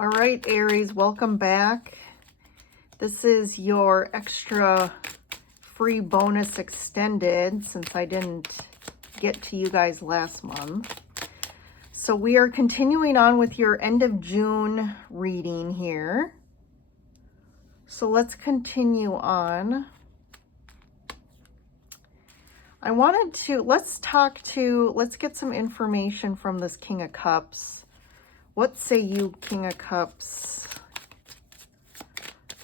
All right, Aries, welcome back. This is your extra free bonus extended since I didn't get to you guys last month. So we are continuing on with your end of June reading here. So let's continue on. I wanted to, let's get some information from this King of Cups. What say you, King of Cups?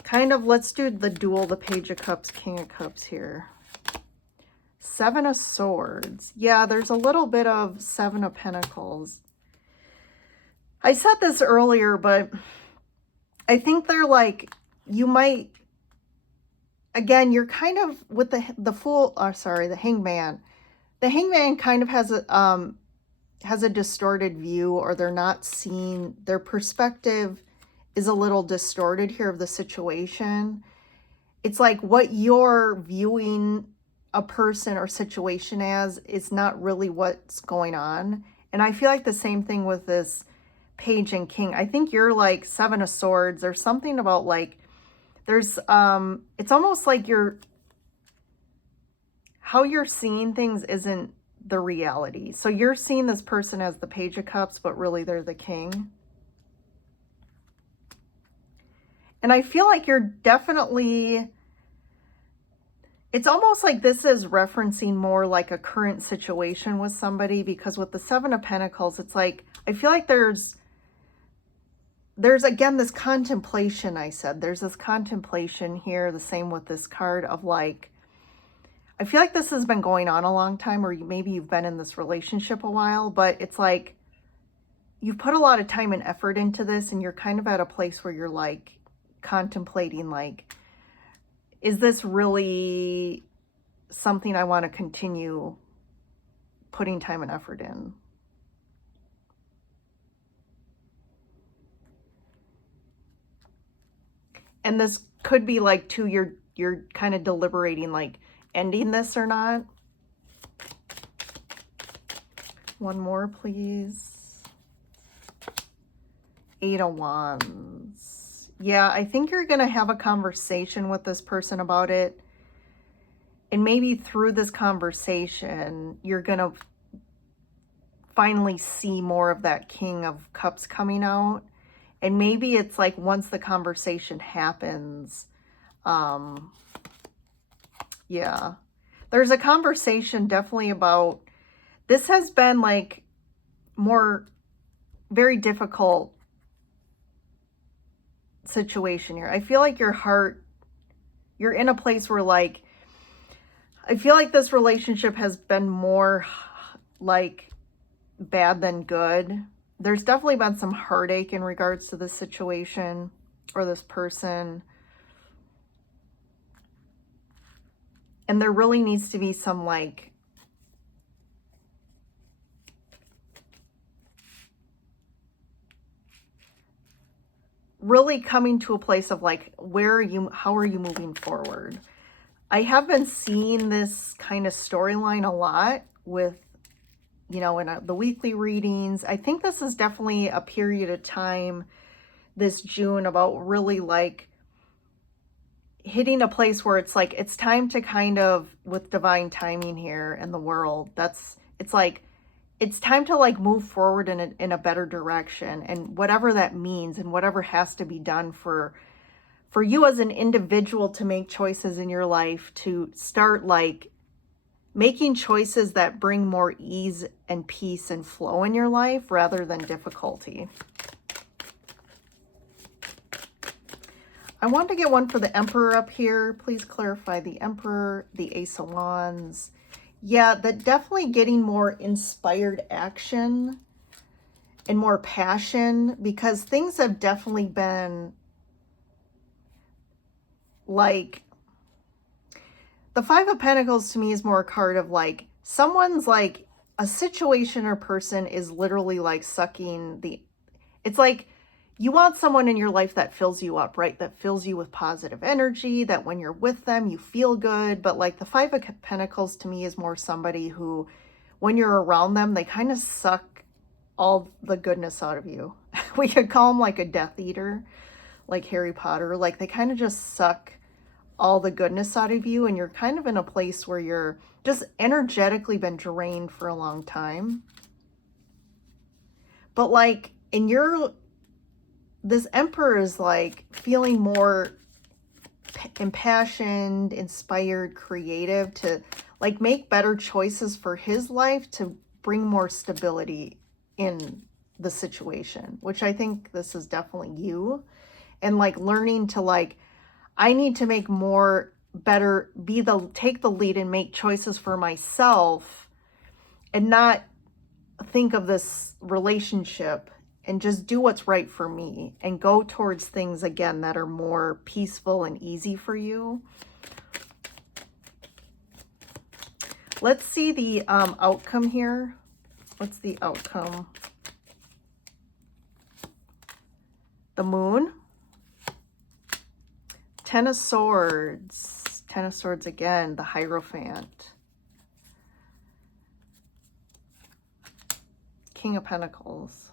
Kind of, let's do the dual, the Page of Cups, King of Cups here. Seven of Swords. Yeah, there's a little bit of Seven of Pentacles. I said this earlier, but I think they're like, you might, again, you're kind of with the Fool, or sorry, the Hangman. The Hangman kind of has a distorted view, or they're not seeing, their perspective is a little distorted here of the situation. It's like what you're viewing a person or situation as is not really what's going on. And I feel like the same thing with this Page and King. I think you're like Seven of Swords. There's something about like, there's, it's almost like how you're seeing things isn't the reality. So you're seeing this person as the Page of Cups, but really they're the King. And I feel like you're definitely, it's almost like this is referencing more like a current situation with somebody, because with the Seven of Pentacles, it's like, I feel like there's again, this contemplation. I said, there's this contemplation here, the same with this card of like, I feel like this has been going on a long time, or maybe you've been in this relationship a while, but it's like, you've put a lot of time and effort into this, and you're kind of at a place where you're like, contemplating like, is this really something I want to continue putting time and effort in? And this could be like too, you're kind of deliberating like ending this or not. One more, please. Eight of Wands. Yeah, I think you're going to have a conversation with this person about it. And maybe through this conversation, you're going to finally see more of that King of Cups coming out. And maybe it's like once the conversation happens, yeah, there's a conversation definitely about, this has been like more very difficult situation here. I feel like your heart, you're in a place where like, I feel like this relationship has been more like bad than good. There's definitely been some heartache in regards to this situation or this person. And there really needs to be some like, really coming to a place of like, how are you moving forward? I have been seeing this kind of storyline a lot with, you know, in the weekly readings. I think this is definitely a period of time this June about really like hitting a place where it's like, it's time to kind of, with divine timing here in the world, it's like, it's time to like move forward in a better direction, and whatever that means and whatever has to be done for you as an individual to make choices in your life, to start like making choices that bring more ease and peace and flow in your life rather than difficulty. I want to get one for the Emperor up here. Please clarify the Emperor, the Ace of Wands. Yeah, that definitely getting more inspired action and more passion, because things have definitely been like, the Five of Pentacles to me is more a card of like, someone's like, a situation or person is literally like sucking it's like, you want someone in your life that fills you up, right? That fills you with positive energy, that when you're with them, you feel good. But like the Five of Pentacles to me is more somebody who, when you're around them, they kind of suck all the goodness out of you, we could call them like a Death Eater, like Harry Potter. Like they kind of just suck all the goodness out of you, and you're kind of in a place where you're just energetically been drained for a long time. But like this Emperor is like feeling more impassioned, inspired, creative to like make better choices for his life to bring more stability in the situation, which I think this is definitely you. And like learning to like, I need to make more better, take the lead and make choices for myself and not think of this relationship, and just do what's right for me and go towards things again that are more peaceful and easy for you. Let's see the outcome here. What's the outcome? The Moon. Ten of Swords. Ten of Swords again. The Hierophant. King of Pentacles.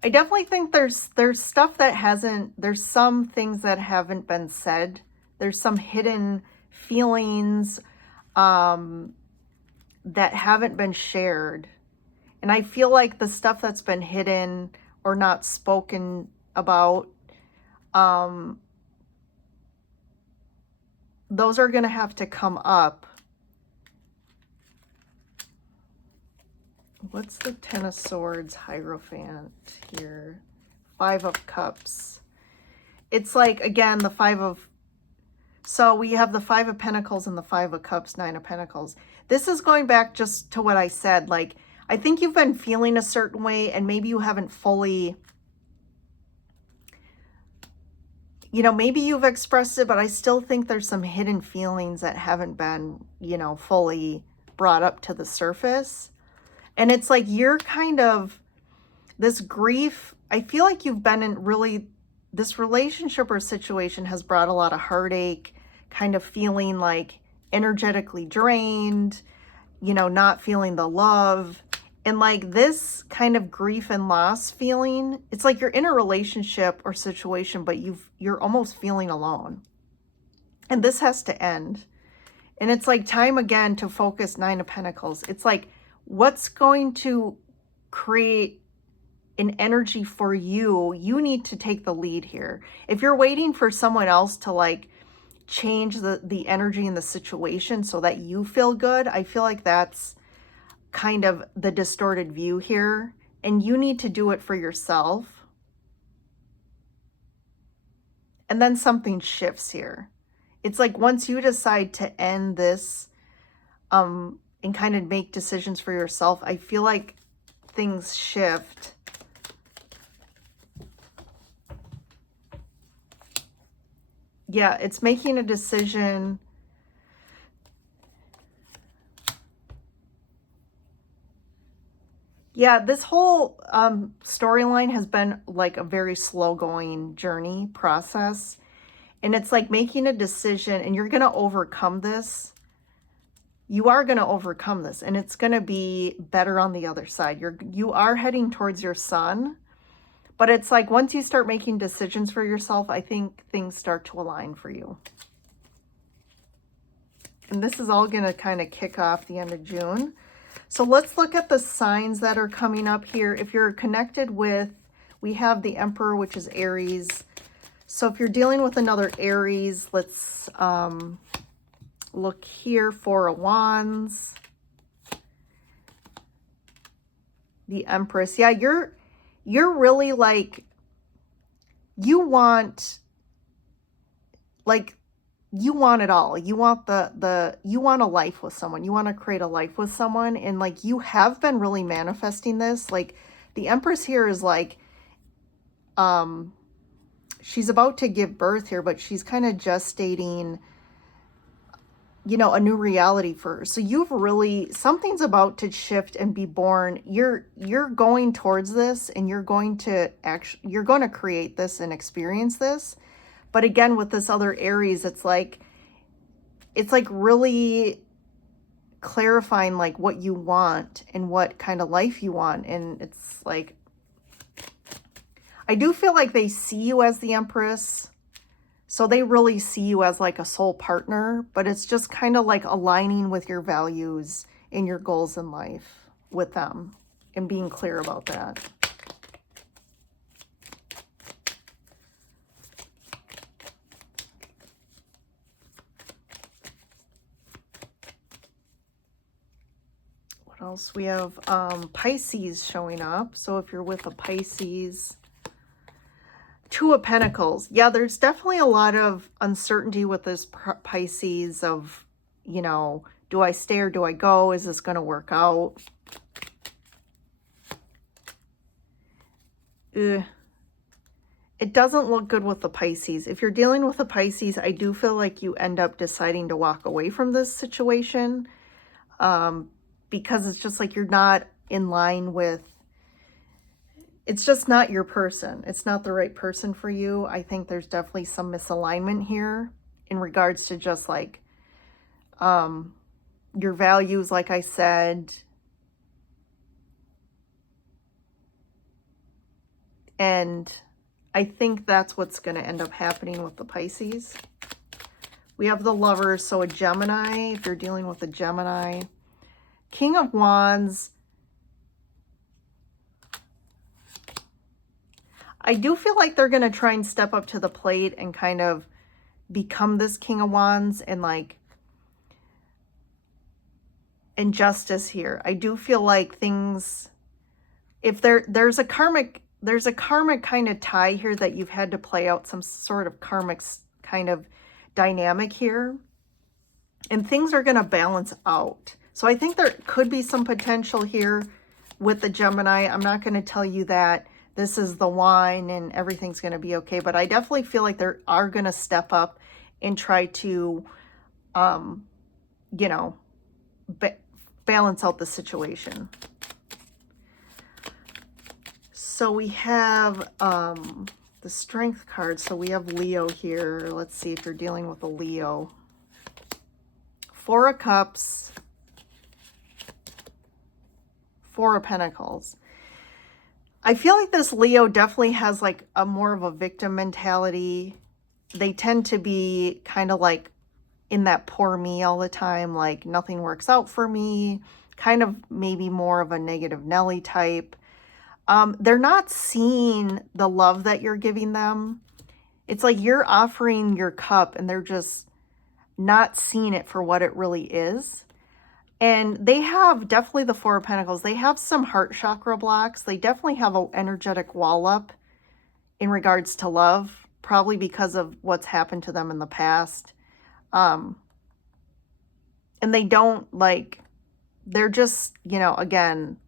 I definitely think there's stuff that there's some things that haven't been said. There's some hidden feelings that haven't been shared. And I feel like the stuff that's been hidden or not spoken about, those are going to have to come up. What's the Ten of Swords Hierophant here? Five of Cups. It's like, again, the so we have the Five of Pentacles and the Five of Cups, Nine of Pentacles. This is going back just to what I said. Like, I think you've been feeling a certain way and maybe you haven't fully, maybe you've expressed it, but I still think there's some hidden feelings that haven't been, fully brought up to the surface. And it's like you're kind of, this grief, I feel like you've been in really, this relationship or situation has brought a lot of heartache, kind of feeling like energetically drained, not feeling the love. And like this kind of grief and loss feeling, it's like you're in a relationship or situation, but you're almost feeling alone. And this has to end. And it's like time again to focus. Nine of Pentacles. It's like, what's going to create an energy for you? You need to take the lead here. If you're waiting for someone else to like change the energy in the situation so that you feel good, I feel like that's kind of the distorted view here. And you need to do it for yourself. And then something shifts here. It's like once you decide to end this, and kind of make decisions for yourself, I feel like things shift. Yeah, it's making a decision. Yeah, this whole storyline has been like a very slow going journey process. And it's like making a decision, and you're going to overcome this. You are going to overcome this, and it's going to be better on the other side. You are heading towards your sun, but it's like once you start making decisions for yourself, I think things start to align for you. And this is all going to kind of kick off the end of June. So let's look at the signs that are coming up here. If you're connected with, we have the Emperor, which is Aries. So if you're dealing with another Aries, let's look here. Four of Wands, the Empress. Yeah, you're really like, you want it all. You want you want a life with someone. You want to create a life with someone, and like you have been really manifesting this. Like the Empress here is like, she's about to give birth here, but she's kind of gestating, a new reality for her. So you've really, something's about to shift and be born. You're going towards this, and you're going to create this and experience this. But again, with this other Aries, it's like really clarifying like what you want and what kind of life you want. And it's like, I do feel like they see you as the Empress. So they really see you as like a soul partner, but it's just kind of like aligning with your values and your goals in life with them and being clear about that. What else? We have Pisces showing up. So if you're with a Pisces, Two of Pentacles. Yeah, there's definitely a lot of uncertainty with this Pisces of, you know, do I stay or do I go? Is this going to work out? It doesn't look good with the Pisces. If you're dealing with a Pisces, I do feel like you end up deciding to walk away from this situation because it's just like you're not in line with, it's just not your person. It's not the right person for you. I think there's definitely some misalignment here in regards to just like your values, like I said. And I think that's what's going to end up happening with the Pisces. We have the Lovers, so a Gemini, if you're dealing with a Gemini. King of Wands. I do feel like they're going to try and step up to the plate and kind of become this King of Wands and like injustice here. I do feel like things, if there's a karmic kind of tie here that you've had to play out some sort of karmic kind of dynamic here, and things are going to balance out. So I think there could be some potential here with the Gemini. I'm not going to tell you that this is the wine and everything's going to be okay, but I definitely feel like they are going to step up and try to, you know, balance out the situation. So we have the Strength card. So we have Leo here. Let's see if you're dealing with a Leo. Four of Cups. Four of Pentacles. I feel like this Leo definitely has like a more of a victim mentality. They tend to be kind of like in that poor me all the time, like nothing works out for me, kind of maybe more of a negative Nelly type. They're not seeing the love that you're giving them. It's like you're offering your cup and they're just not seeing it for what it really is. And they have definitely the Four of Pentacles. They have some heart chakra blocks. They definitely have an energetic wall up in regards to love, probably because of what's happened to them in the past. And they don't like, they're just, you know, again,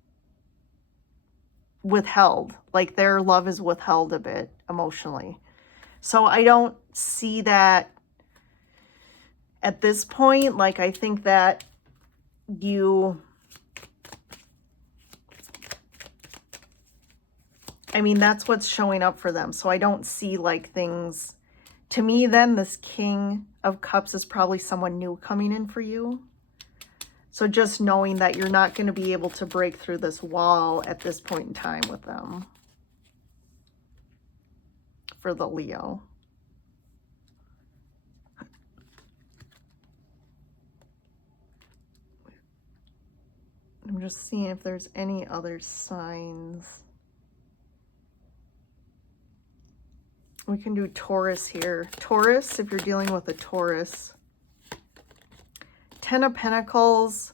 withheld. Like their love is withheld a bit emotionally. So I don't see that at this point. Like I think that I mean, that's what's showing up for them. So I don't see like things, to me then this King of Cups is probably someone new coming in for you. So just knowing that you're not going to be able to break through this wall at this point in time with them. For the Leo. I'm just seeing if there's any other signs. We can do Taurus here. Taurus, if you're dealing with a Taurus. Ten of Pentacles.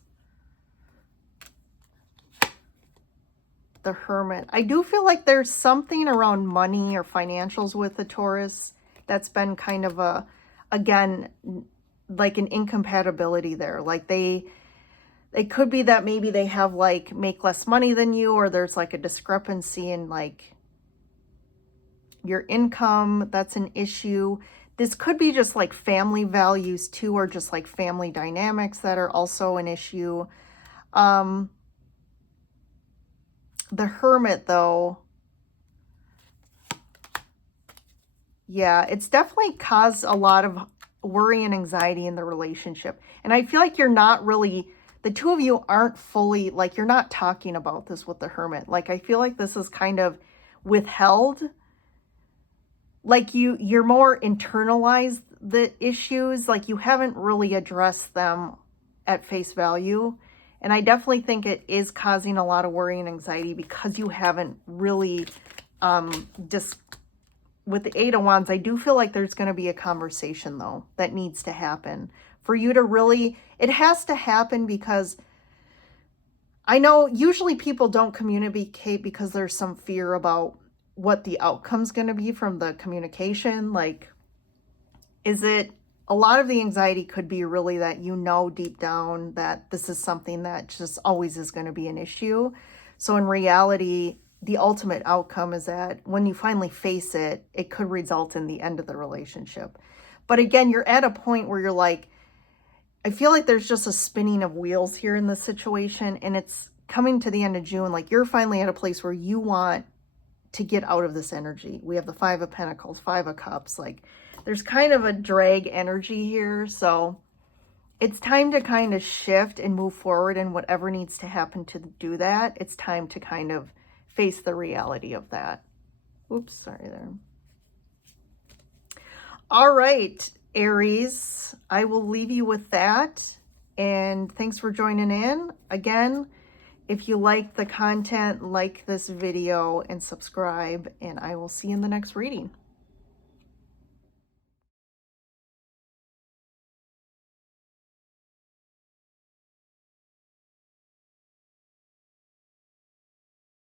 The Hermit. I do feel like there's something around money or financials with the Taurus that's been kind of a, again, like an incompatibility there. Like it could be that maybe they have like make less money than you, or there's like a discrepancy in like your income. That's an issue. This could be just like family values too, or just like family dynamics that are also an issue. The Hermit though, yeah, it's definitely caused a lot of worry and anxiety in the relationship. And I feel like you're not really, the two of you aren't fully, like, you're not talking about this with the Hermit. Like, I feel like this is kind of withheld. Like you're more internalized the issues, like you haven't really addressed them at face value. And I definitely think it is causing a lot of worry and anxiety because you haven't really just with the Eight of Wands. I do feel like there's going to be a conversation though that needs to happen for you to really, it has to happen, because I know usually people don't communicate because there's some fear about what the outcome's going to be from the communication. Like, is it, a lot of the anxiety could be really that you know deep down that this is something that just always is going to be an issue. So in reality, the ultimate outcome is that when you finally face it, it could result in the end of the relationship. But again, you're at a point where you're like, I feel like there's just a spinning of wheels here in this situation, and it's coming to the end of June. Like, you're finally at a place where you want to get out of this energy. We have the Five of Pentacles, Five of Cups. Like, there's kind of a drag energy here. So it's time to kind of shift and move forward, and whatever needs to happen to do that, it's time to kind of face the reality of that. Oops, sorry there. All right, Aries, I will leave you with that. And thanks for joining in. Again, if you like the content, like this video and subscribe, and I will see you in the next reading.